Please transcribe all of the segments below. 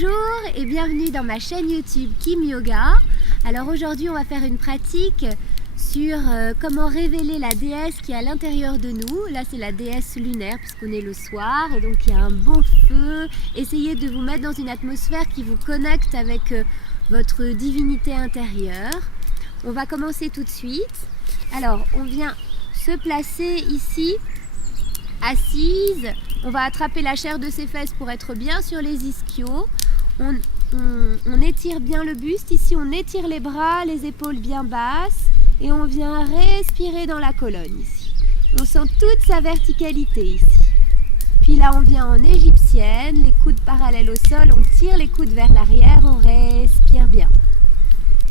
Bonjour et bienvenue dans ma chaîne YouTube Kim Yoga. Alors aujourd'hui on va faire une pratique sur comment révéler la déesse qui est à l'intérieur de nous. Là c'est la déesse lunaire puisqu'on est le soir et donc il y a un beau feu. Essayez de vous mettre dans une atmosphère qui vous connecte avec votre divinité intérieure. On va commencer tout de suite. Alors on vient se placer ici, assise. On va attraper la chair de ses fesses pour être bien sur les ischios. On étire bien le buste. Ici, on étire les bras, les épaules bien basses. Et on vient respirer dans la colonne ici. On sent toute sa verticalité ici. Puis là, on vient en égyptienne, les coudes parallèles au sol. On tire les coudes vers l'arrière, on respire bien.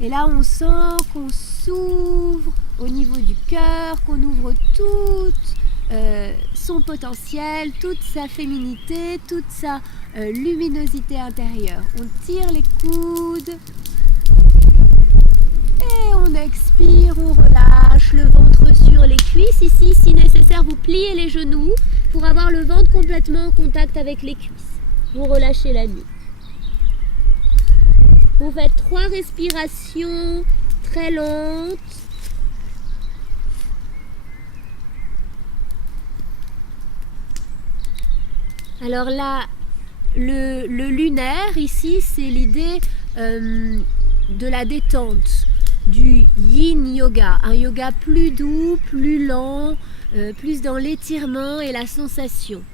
Et là, on sent qu'on s'ouvre au niveau du cœur, qu'on ouvre toute son potentiel, toute sa féminité, toute sa luminosité intérieure. On tire les coudes et on expire, on relâche le ventre sur les cuisses. Ici, si nécessaire, vous pliez les genoux pour avoir le ventre complètement en contact avec les cuisses. Vous relâchez la nuque. Vous faites 3 respirations très lentes. Alors là, le lunaire, ici, c'est l'idée de la détente, du yin yoga. Un yoga plus doux, plus lent, plus dans l'étirement et la sensation.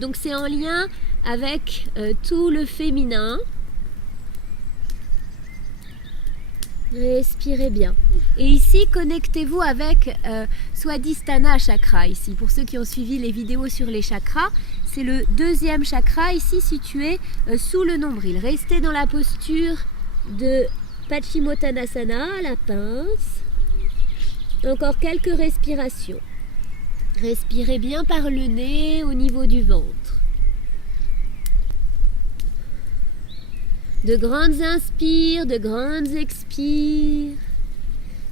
Donc c'est en lien avec tout le féminin. Respirez bien. Et ici, connectez-vous avec Swadhisthana chakra. Ici, pour ceux qui ont suivi les vidéos sur les chakras, c'est le 2e chakra, ici situé sous le nombril. Restez dans la posture de Paschimottanasana, la pince. Encore quelques respirations. Respirez bien par le nez au niveau du ventre. De grandes inspires, de grandes expires.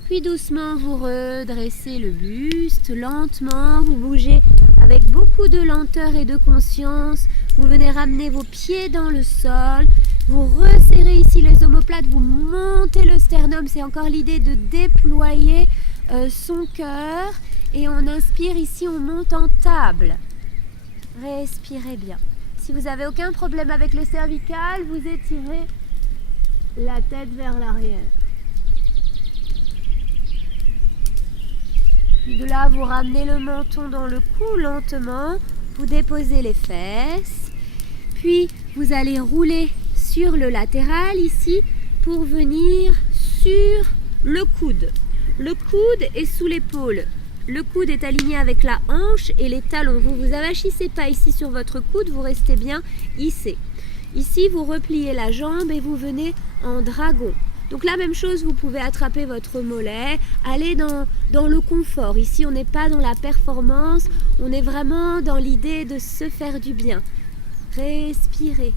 Puis doucement, vous redressez le buste. Lentement, vous bougez avec beaucoup de lenteur et de conscience. Vous venez ramener vos pieds dans le sol. Vous resserrez ici les omoplates. Vous montez le sternum. C'est encore l'idée de déployer son cœur. Et on inspire ici, on monte en table. Respirez bien. Si vous n'avez aucun problème avec les cervicales, vous étirez la tête vers l'arrière. Puis de là, vous ramenez le menton dans le cou lentement. Vous déposez les fesses. Puis, vous allez rouler sur le latéral ici pour venir sur le coude. Le coude est sous l'épaule. Le coude est aligné avec la hanche et les talons. Vous ne vous avachissez pas ici sur votre coude, vous restez bien hissé. Ici, vous repliez la jambe et vous venez en dragon. Donc la même chose, vous pouvez attraper votre mollet, aller dans le confort. Ici, on n'est pas dans la performance, on est vraiment dans l'idée de se faire du bien. Respirez.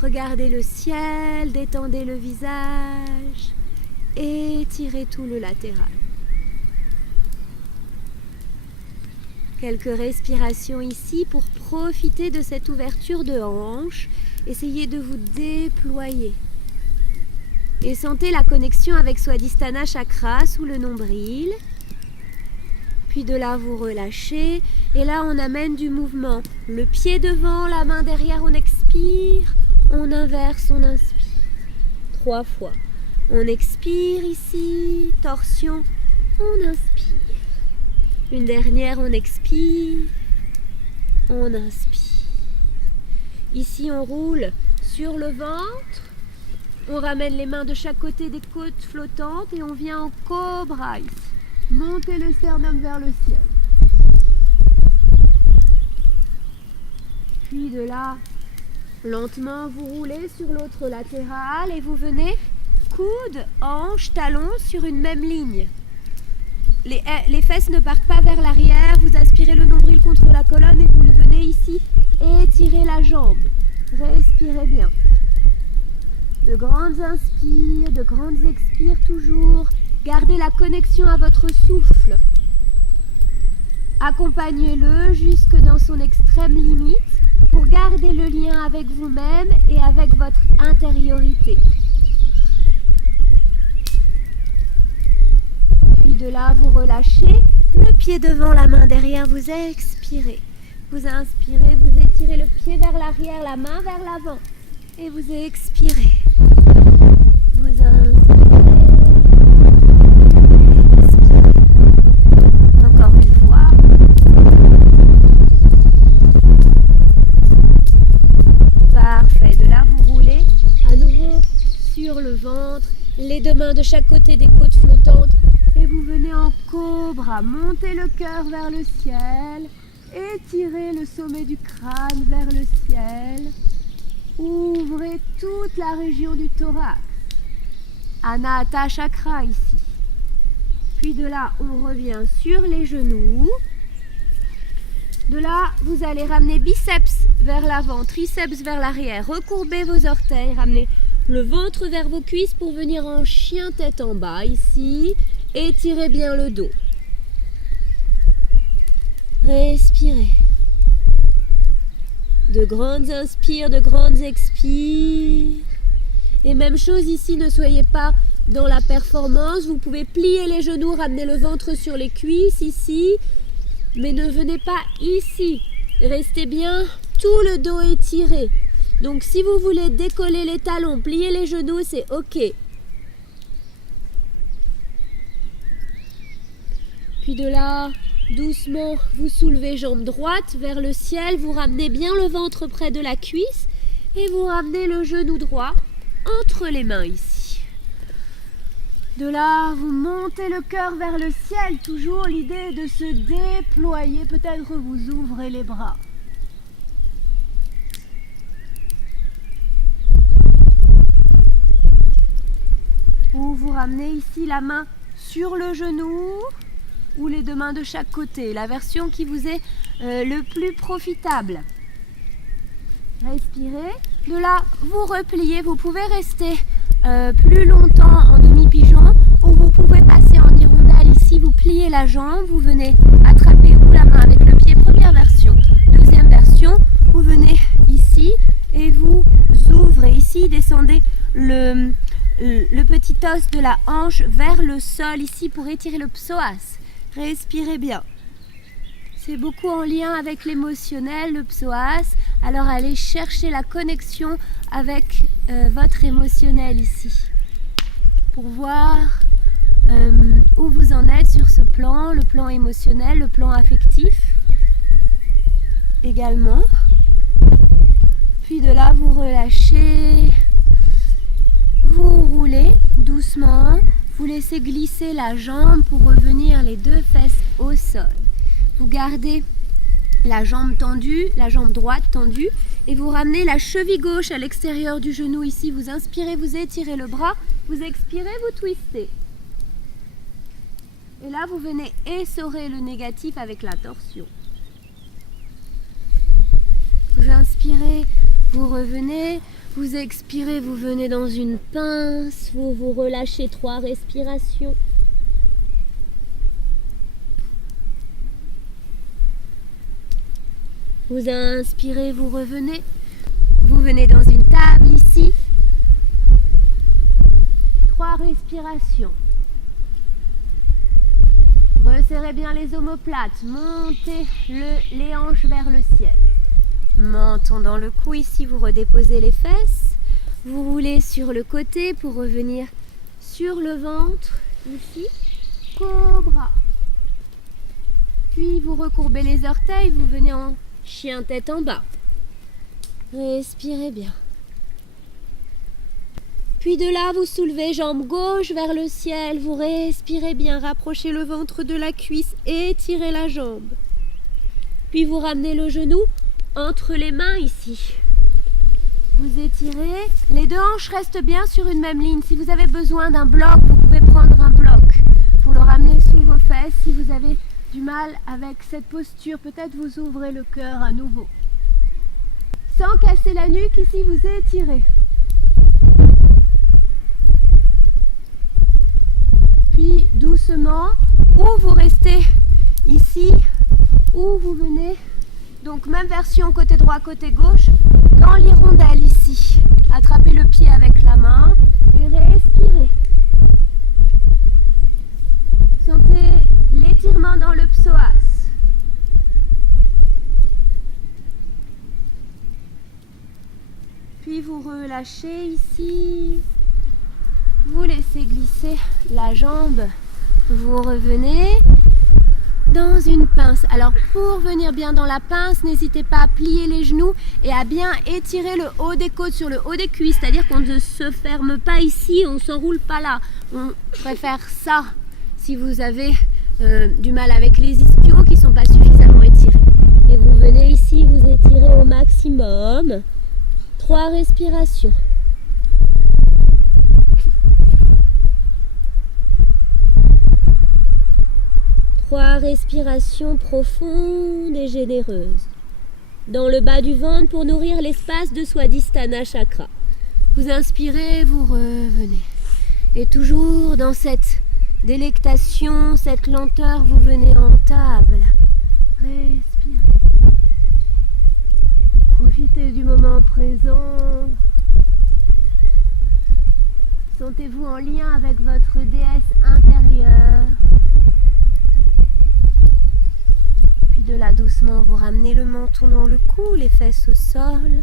Regardez le ciel, détendez le visage, étirez tout le latéral. Quelques respirations ici pour profiter de cette ouverture de hanche. Essayez de vous déployer. Et sentez la connexion avec Swadhisthana chakra sous le nombril. Puis de là, vous relâchez. Et là, on amène du mouvement. Le pied devant, la main derrière, on expire. On inverse, on inspire. 3 fois. On expire ici. Torsion. On inspire. Une dernière, on expire, on inspire. Ici, on roule sur le ventre. On ramène les mains de chaque côté des côtes flottantes et on vient en cobra ici. Montez le sternum vers le ciel. Puis de là, lentement, vous roulez sur l'autre latéral et vous venez coude, hanche, talon sur une même ligne. Les fesses ne partent pas vers l'arrière, vous aspirez le nombril contre la colonne et vous venez ici étirer la jambe. Respirez bien. De grandes inspires, de grandes expires toujours. Gardez la connexion à votre souffle. Accompagnez-le jusque dans son extrême limite pour garder le lien avec vous-même et avec votre intériorité. Puis de là, vous relâchez, le pied devant, la main derrière, vous expirez. Vous inspirez, vous étirez le pied vers l'arrière, la main vers l'avant. Et vous expirez. Vous inspirez. Expirez. Encore une fois. Parfait. De là, vous roulez à nouveau sur le ventre, les deux mains de chaque côté des côtes flottantes. Et vous venez en cobra, montez le cœur vers le ciel, étirez le sommet du crâne vers le ciel, ouvrez toute la région du thorax, Anahata Chakra ici. Puis de là, on revient sur les genoux. De là, vous allez ramener biceps vers l'avant, triceps vers l'arrière, recourbez vos orteils, ramenez le ventre vers vos cuisses pour venir en chien tête en bas ici. Étirez bien le dos. Respirez. De grandes inspires, de grandes expires. Et même chose ici, ne soyez pas dans la performance. Vous pouvez plier les genoux, ramener le ventre sur les cuisses ici. Mais ne venez pas ici. Restez bien tout le dos étiré. Donc si vous voulez décoller les talons, plier les genoux, c'est ok. Puis de là, doucement, vous soulevez jambe droite vers le ciel, vous ramenez bien le ventre près de la cuisse et vous ramenez le genou droit entre les mains ici. De là, vous montez le cœur vers le ciel, toujours l'idée de se déployer, peut-être vous ouvrez les bras. Ou vous ramenez ici la main sur le genou, ou les deux mains de chaque côté, la version qui vous est le plus profitable. Respirez. De là, vous repliez. Vous pouvez rester plus longtemps en demi-pigeon ou vous pouvez passer en hirondelle. Ici, vous pliez la jambe, vous venez attraper ou la main avec le pied, première version. Deuxième version, vous venez ici et vous ouvrez. Ici, descendez le petit os de la hanche vers le sol ici pour étirer le psoas. Respirez bien. C'est beaucoup en lien avec l'émotionnel, le psoas. Alors allez chercher la connexion avec votre émotionnel ici. Pour voir où vous en êtes sur ce plan, le plan émotionnel, le plan affectif également. Puis de là, vous relâchez. Vous roulez doucement. Vous laissez glisser la jambe pour revenir les deux fesses au sol. Vous gardez la jambe tendue, la jambe droite tendue et vous ramenez la cheville gauche à l'extérieur du genou ici. Vous inspirez, vous étirez le bras, vous expirez, vous twistez. Et là, vous venez essorer le négatif avec la torsion. Vous inspirez, vous revenez. Vous expirez, vous venez dans une pince, vous vous relâchez 3 respirations. Vous inspirez, vous revenez. Vous venez dans une table ici. 3 respirations. Resserrez bien les omoplates, montez les hanches vers le ciel. Menton dans le cou ici, vous redéposez les fesses. Vous roulez sur le côté pour revenir sur le ventre ici. Cobra. Puis vous recourbez les orteils, vous venez en chien tête en bas. Respirez bien. Puis de là, vous soulevez jambe gauche vers le ciel. Vous respirez bien, rapprochez le ventre de la cuisse, étirez la jambe. Puis vous ramenez le genou entre les mains ici. Vous étirez. Les deux hanches restent bien sur une même ligne. Si vous avez besoin d'un bloc, vous pouvez prendre un bloc pour le ramener sous vos fesses. Si vous avez du mal avec cette posture, peut-être vous ouvrez le cœur à nouveau. Sans casser la nuque, ici vous étirez. Puis doucement, ou vous restez ici ou vous venez, donc même version côté droit, côté gauche, dans l'hirondelle ici. Attrapez le pied avec la main et respirez. Sentez l'étirement dans le psoas. Puis vous relâchez ici. Vous laissez glisser la jambe. Vous revenez dans une pince. Alors pour venir bien dans la pince, n'hésitez pas à plier les genoux et à bien étirer le haut des côtes sur le haut des cuisses. C'est-à-dire qu'on ne se ferme pas ici, on ne s'enroule pas là. On préfère ça si vous avez du mal avec les ischios qui ne sont pas suffisamment étirés. Et vous venez ici, vous étirez au maximum. 3 respirations. Trois respirations profondes et généreuses dans le bas du ventre pour nourrir l'espace de Swadhisthana Chakra. Vous inspirez, vous revenez. Et toujours dans cette délectation, cette lenteur, vous venez en table. Respirez. Profitez du moment présent. Sentez-vous en lien avec votre déesse intérieure. Puis de là, doucement, vous ramenez le menton dans le cou, les fesses au sol.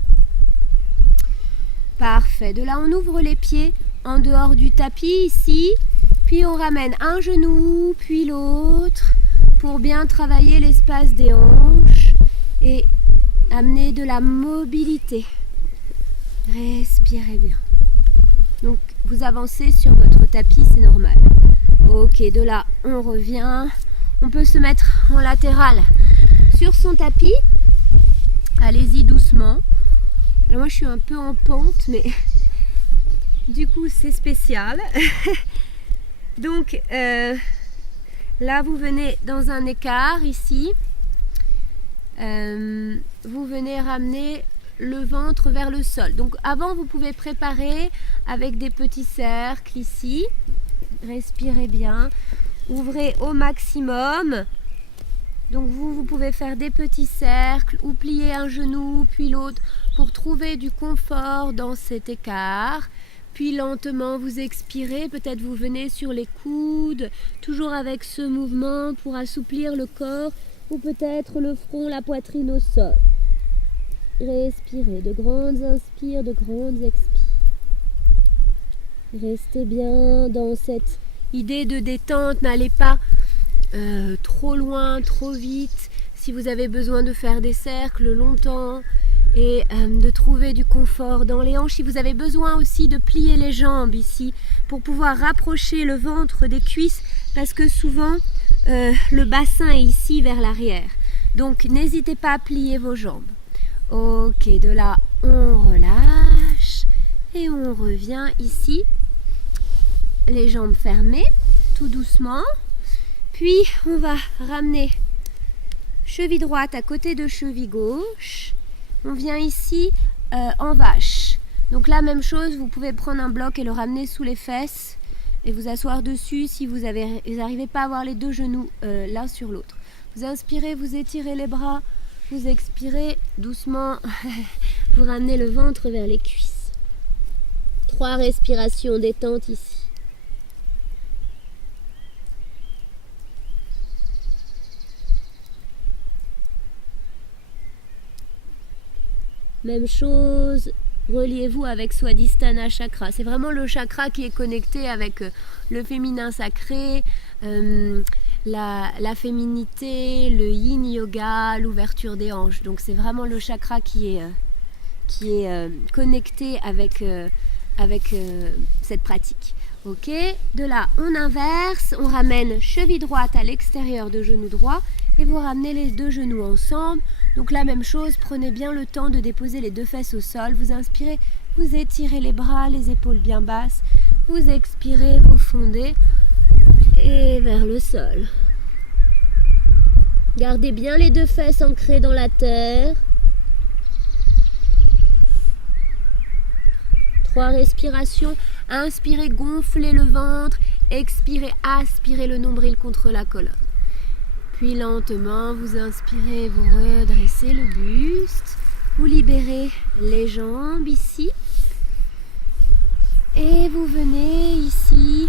Parfait. De là, on ouvre les pieds en dehors du tapis ici. Puis on ramène un genou, puis l'autre, pour bien travailler l'espace des hanches et amener de la mobilité. Respirez bien. Donc vous avancez sur votre tapis, c'est normal. Ok, de là on revient. On peut se mettre en latéral sur son tapis. Allez-y doucement. Alors moi je suis un peu en pente, mais du coup c'est spécial. Donc là vous venez dans un écart ici. Vous venez ramener le ventre vers le sol. Donc avant vous pouvez préparer avec des petits cercles ici. Respirez bien. Ouvrez au maximum. Donc vous pouvez faire des petits cercles ou plier un genou puis l'autre pour trouver du confort dans cet écart. Puis lentement vous expirez, peut-être vous venez sur les coudes, toujours avec ce mouvement pour assouplir le corps ou peut-être le front, la poitrine au sol. Respirez, de grandes inspires, de grandes expires. Restez bien dans cette idée de détente, n'allez pas trop loin, trop vite. Si vous avez besoin de faire des cercles longtemps et de trouver du confort dans les hanches, si vous avez besoin aussi de plier les jambes ici pour pouvoir rapprocher le ventre des cuisses, parce que souvent le bassin est ici vers l'arrière. Donc n'hésitez pas à plier vos jambes. Ok, de là on relâche et on revient ici. Les jambes fermées, tout doucement. Puis on va ramener cheville droite à côté de cheville gauche. On vient ici en vache. Donc là, même chose, vous pouvez prendre un bloc et le ramener sous les fesses et vous asseoir dessus si vous n'arrivez pas à avoir les deux genoux l'un sur l'autre. Vous inspirez, vous étirez les bras, vous expirez doucement, vous ramenez le ventre vers les cuisses. 3 respirations détente ici. Même chose, reliez-vous avec Swadhisthana Chakra. C'est vraiment le chakra qui est connecté avec le féminin sacré, la féminité, le yin yoga, l'ouverture des hanches. Donc c'est vraiment le chakra qui est connecté avec cette pratique. Ok, de là on inverse, on ramène cheville droite à l'extérieur de genou droit et vous ramenez les deux genoux ensemble. Donc la même chose, prenez bien le temps de déposer les deux fesses au sol. Vous inspirez, vous étirez les bras, les épaules bien basses. Vous expirez, vous fondez et vers le sol. Gardez bien les deux fesses ancrées dans la terre. 3 respirations. Inspirez, gonflez le ventre. Expirez, aspirez le nombril contre la colonne. Puis lentement, vous inspirez, vous redressez le buste, vous libérez les jambes ici. Et vous venez ici,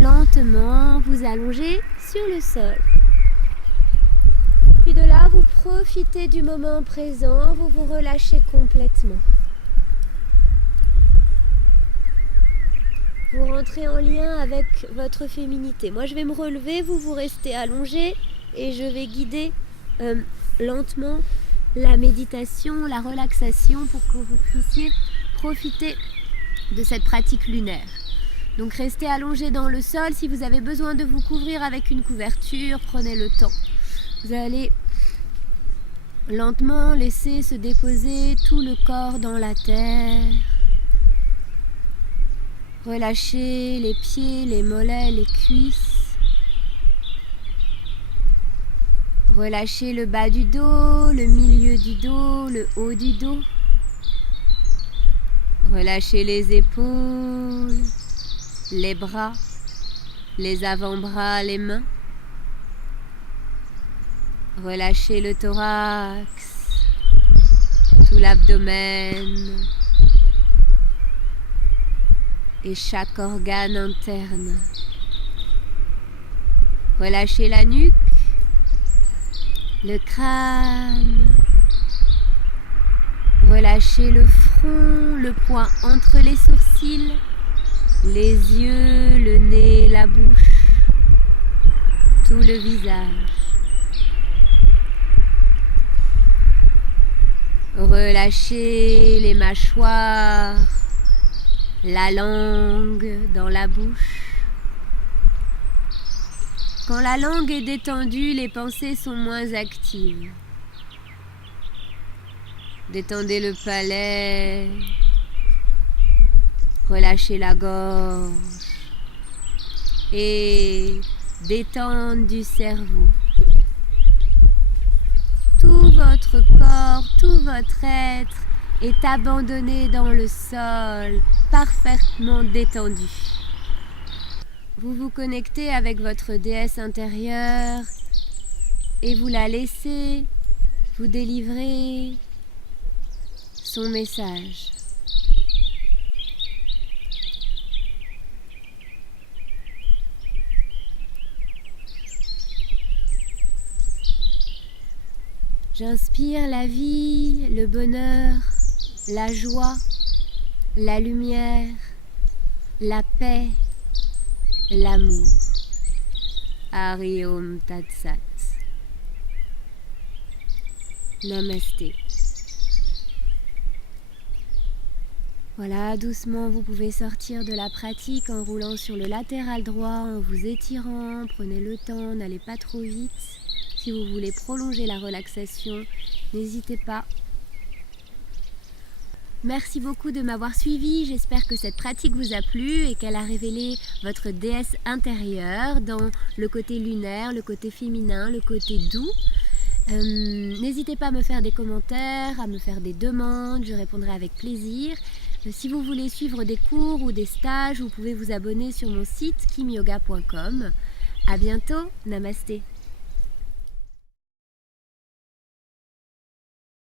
lentement, vous allonger sur le sol. Puis de là, vous profitez du moment présent, vous vous relâchez complètement. Vous rentrez en lien avec votre féminité. Moi, je vais me relever, vous restez allongé et je vais guider lentement la méditation, la relaxation pour que vous puissiez profiter de cette pratique lunaire. Donc restez allongé dans le sol. Si vous avez besoin de vous couvrir avec une couverture, prenez le temps. Vous allez lentement laisser se déposer tout le corps dans la terre. Relâchez les pieds, les mollets, les cuisses. Relâchez le bas du dos, le milieu du dos, le haut du dos. Relâchez les épaules, les bras, les avant-bras, les mains. Relâchez le thorax, tout l'abdomen et chaque organe interne. Relâchez la nuque, le crâne. Relâchez le front, le poing entre les sourcils, les yeux, le nez, la bouche, tout le visage. Relâchez les mâchoires, la langue dans la bouche. Quand la langue est détendue, les pensées sont moins actives. Détendez le palais, relâchez la gorge et détente du cerveau. Tout votre corps, tout votre être est abandonné dans le sol, parfaitement détendu. Vous vous connectez avec votre déesse intérieure et vous la laissez vous délivrer son message. J'inspire la vie, le bonheur, la joie, la lumière, la paix, l'amour. Hari Om Tat Sat. Namasté. Voilà, doucement, vous pouvez sortir de la pratique en roulant sur le latéral droit, en vous étirant. Prenez le temps, n'allez pas trop vite. Si vous voulez prolonger la relaxation, n'hésitez pas. Merci beaucoup de m'avoir suivi. J'espère que cette pratique vous a plu et qu'elle a révélé votre déesse intérieure dans le côté lunaire, le côté féminin, le côté doux. N'hésitez pas à me faire des commentaires, à me faire des demandes, je répondrai avec plaisir. Si vous voulez suivre des cours ou des stages, vous pouvez vous abonner sur mon site kimyoga.com. À bientôt, namasté.